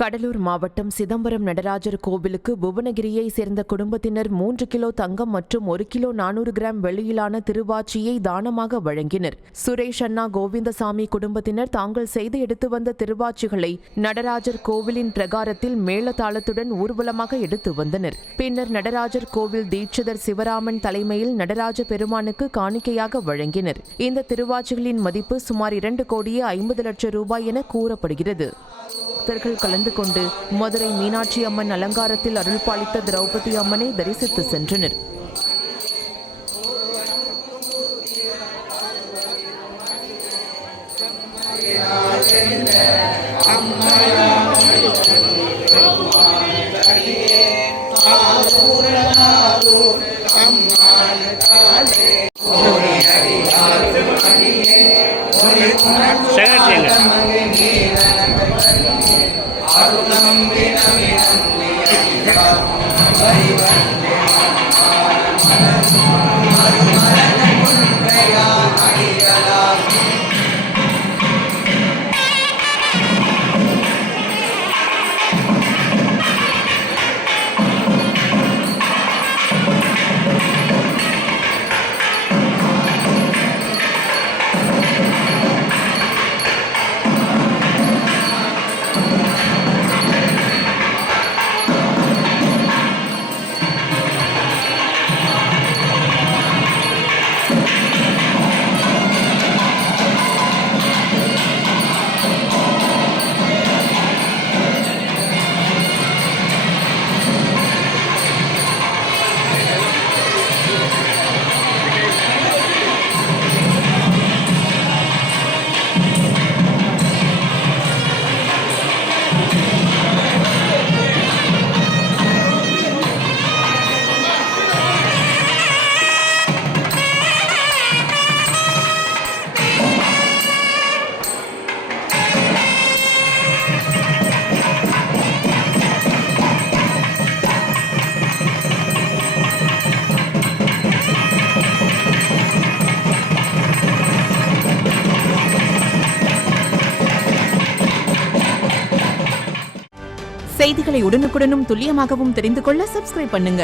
கடலூர் மாவட்டம் சிதம்பரம் நடராஜர் கோவிலுக்கு புவனகிரியை சேர்ந்த குடும்பத்தினர் 3 கிலோ தங்கம் மற்றும் 1 கிலோ 400 கிராம் வெள்ளியிலான திருவாச்சியை தானமாக வழங்கினர். சுரேஷ் அண்ணா கோவிந்தசாமி குடும்பத்தினர் தாங்கள் செய்து எடுத்து வந்த திருவாச்சிகளை நடராஜர் கோவிலின் பிரகாரத்தில் மேளதாளத்துடன் ஊர்வலமாக எடுத்து வந்தனர். பின்னர் நடராஜர் கோவில் தீட்சிதர் சிவராமன் தலைமையில் நடராஜ பெருமானுக்கு காணிக்கையாக வழங்கினர். இந்த திருவாச்சிகளின் மதிப்பு சுமார் 2 கோடியே 50 லட்சம் ரூபாய் என கூறப்படுகிறது. பக்தர்கள் கலந்து கொண்டு மதுரை மீனாட்சி அம்மன் அலங்காரத்தில் அருள் பாலித்த திரௌபதி அம்மனை தரிசித்து சென்றனர். செய்திகளை உடனுக்குடனும் துல்லியமாகவும் தெரிந்து கொள்ள சப்ஸ்கிரைப் பண்ணுங்க.